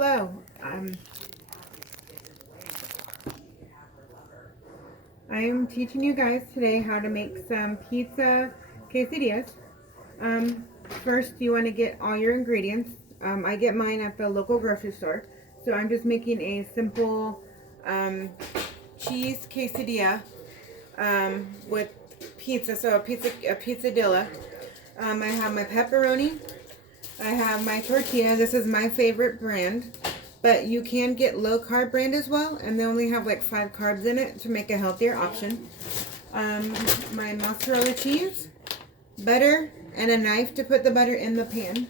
Hello. I'm teaching you guys today how to make some pizza quesadillas. First, you want to get all your ingredients. I get mine at the local grocery store. So I'm just making a simple cheese quesadilla with pizza. So a pizzadilla. I have my pepperoni. I have my tortilla. This is my favorite brand. But you can get low carb brand as well, and they only have like 5 carbs in it to make a healthier option. My mozzarella cheese, butter, and a knife to put the butter in the pan.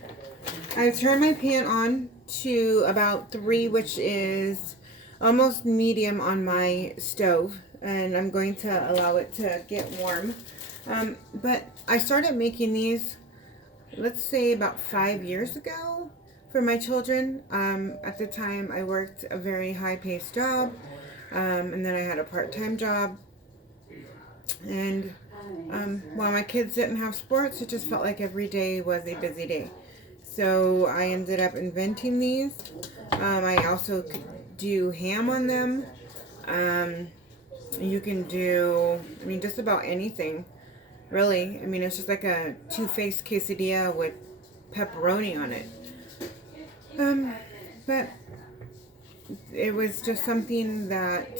I've turned my pan on to about 3, which is almost medium on my stove, and I'm going to allow it to get warm. But I started making these, let's say about 5 years ago for my children. At the time I worked a very high-paced job, and then I had a part-time job, and while my kids didn't have sports, it just felt like every day was a busy day. So I ended up inventing these. I also could do ham on them. You can do, I mean, just about anything, really. I mean, it's just like a two-faced quesadilla with pepperoni on it. But it was just something that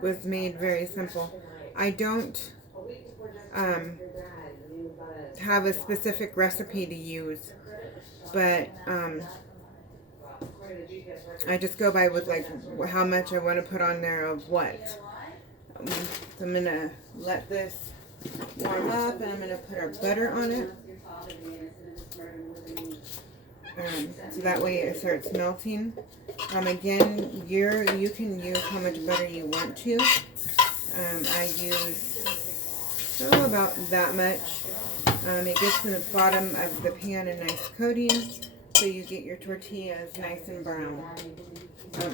was made very simple. I don't have a specific recipe to use, but I just go by with like how much I want to put on there of what. So I'm gonna let this warm up, and I'm gonna put our butter on it. So that way it starts melting. Again, you can use how much butter you want to. I use about that much. It gets to the bottom of the pan a nice coating, so you get your tortillas nice and brown.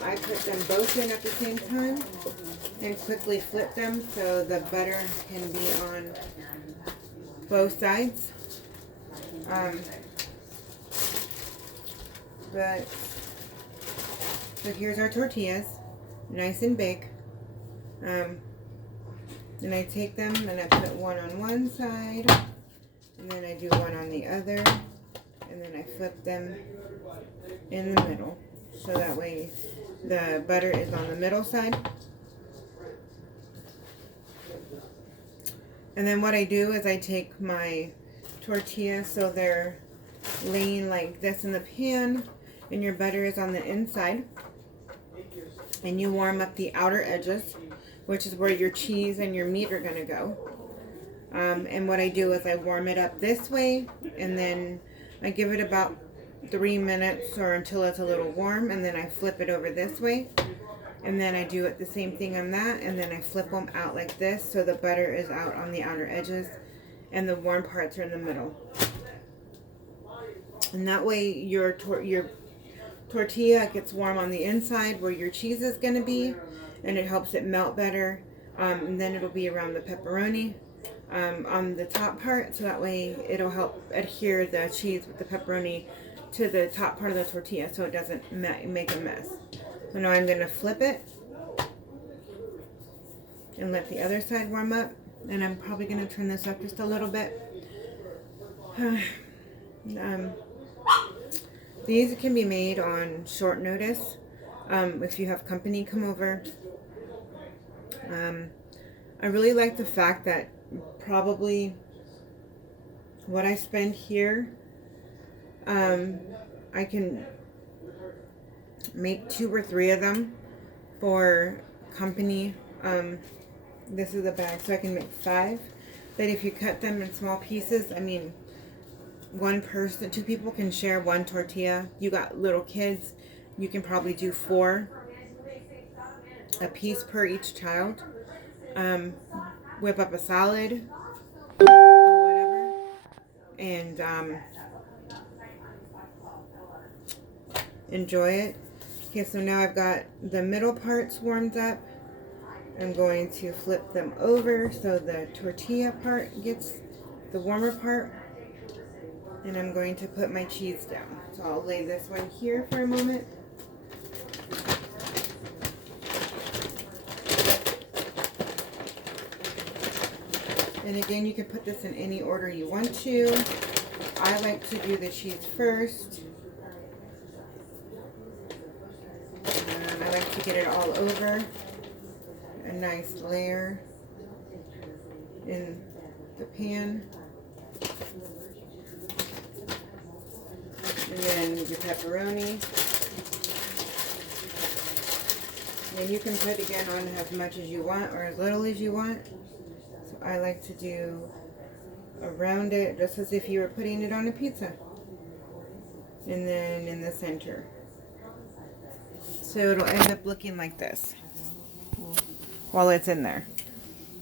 I put them both in at the same time and quickly flip them so the butter can be on both sides. So here's our tortillas, nice and big. Then I take them and I put one on one side, and then I do one on the other, and then I flip them in the middle. So that way the butter is on the middle side. And then what I do is I take my tortillas so they're laying like this in the pan, and your butter is on the inside, and you warm up the outer edges, which is where your cheese and your meat are going to go. And what I do is I warm it up this way, and then I give it about 3 minutes or until it's a little warm, and then I flip it over this way, and then I do it the same thing on that, and then I flip them out like this so the butter is out on the outer edges and the warm parts are in the middle. And that way your tortilla gets warm on the inside where your cheese is going to be, and it helps it melt better. And then it'll be around the pepperoni on the top part, so that way it'll help adhere the cheese with the pepperoni to the top part of the tortilla so it doesn't make a mess. So now I'm going to flip it and let the other side warm up, and I'm probably going to turn this up just a little bit. These can be made on short notice if you have company come over. I really like the fact that probably what I spend here, I can make 2 or 3 of them for company. This is a bag, so I can make 5. But if you cut them in small pieces, I mean, 2 people can share 1 tortilla. You got little kids, you can probably do 4, a piece per each child. Whip up a salad or whatever, and enjoy it. Okay, so now I've got the middle parts warmed up. I'm going to flip them over so the tortilla part gets the warmer part, and I'm going to put my cheese down. So I'll lay this one here for a moment. And again, you can put this in any order you want to. I like to do the cheese first. And I like to get it all over. A nice layer in the pan. And then your pepperoni. And you can put again on as much as you want or as little as you want. So I like to do around it just as if you were putting it on a pizza. And then in the center. So it'll end up looking like this while it's in there.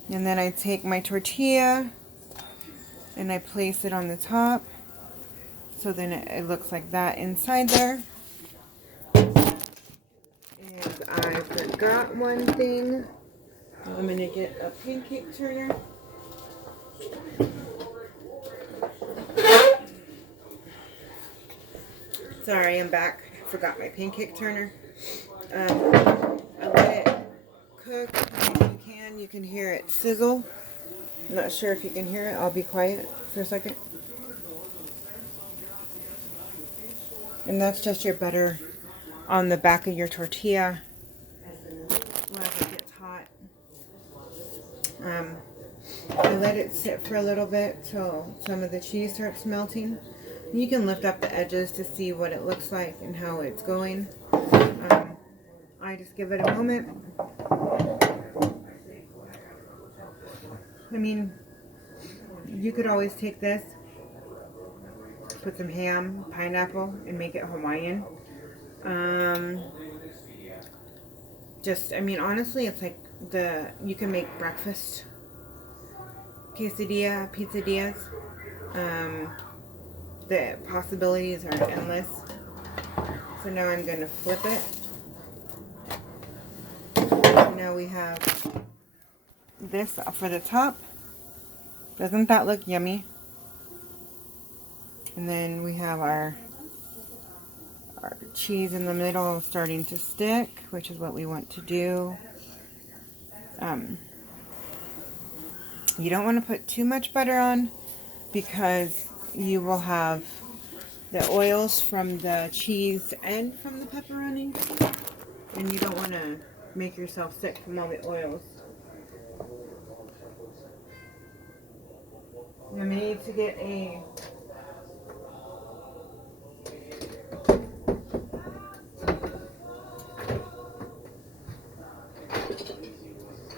And then I take my tortilla and I place it on the top. So then it looks like that inside there. And I forgot one thing. I'm going to get a pancake turner. Sorry, I'm back. Forgot my pancake turner. I let it cook. If you can hear it sizzle. I'm not sure if you can hear it. I'll be quiet for a second. And that's just your butter on the back of your tortilla as it gets hot. I let it sit for a little bit till some of the cheese starts melting. You can lift up the edges to see what it looks like and how it's going. I just give it a moment. I mean, you could always take this, put some ham, pineapple, and make it Hawaiian. I mean, honestly, it's like you can make breakfast quesadilla, pizzadillas. The possibilities are endless. So now I'm going to flip it. Now we have this for the top. Doesn't that look yummy? And then we have our cheese in the middle starting to stick, which is what we want to do. You don't want to put too much butter on because you will have the oils from the cheese and from the pepperoni, and you don't want to make yourself sick from all the oils. I'm going to need to get a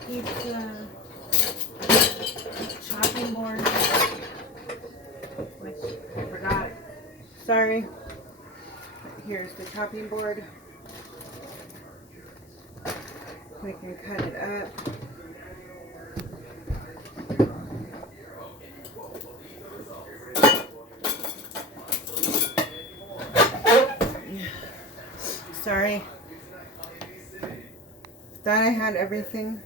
pizza chopping board, which I forgot. Sorry. Here's the chopping board. We can cut it up. Sorry. Thought I had everything.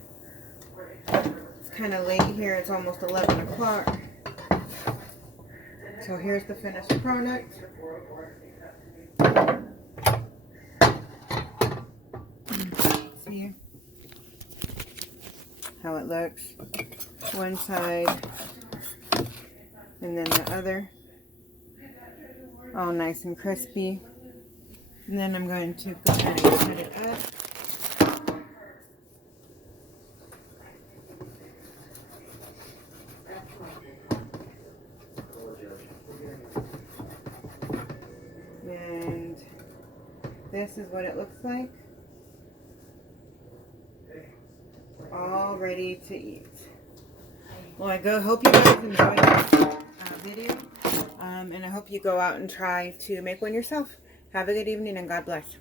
It's kind of late here. It's almost 11 o'clock. So here's the finished product. See how it looks. One side and then the other. All nice and crispy. And then I'm going to go ahead and cut it up. And this is what it looks like. All ready to eat. Well, hope you guys enjoyed this video. And I hope you go out and try to make one yourself. Have a good evening and God bless.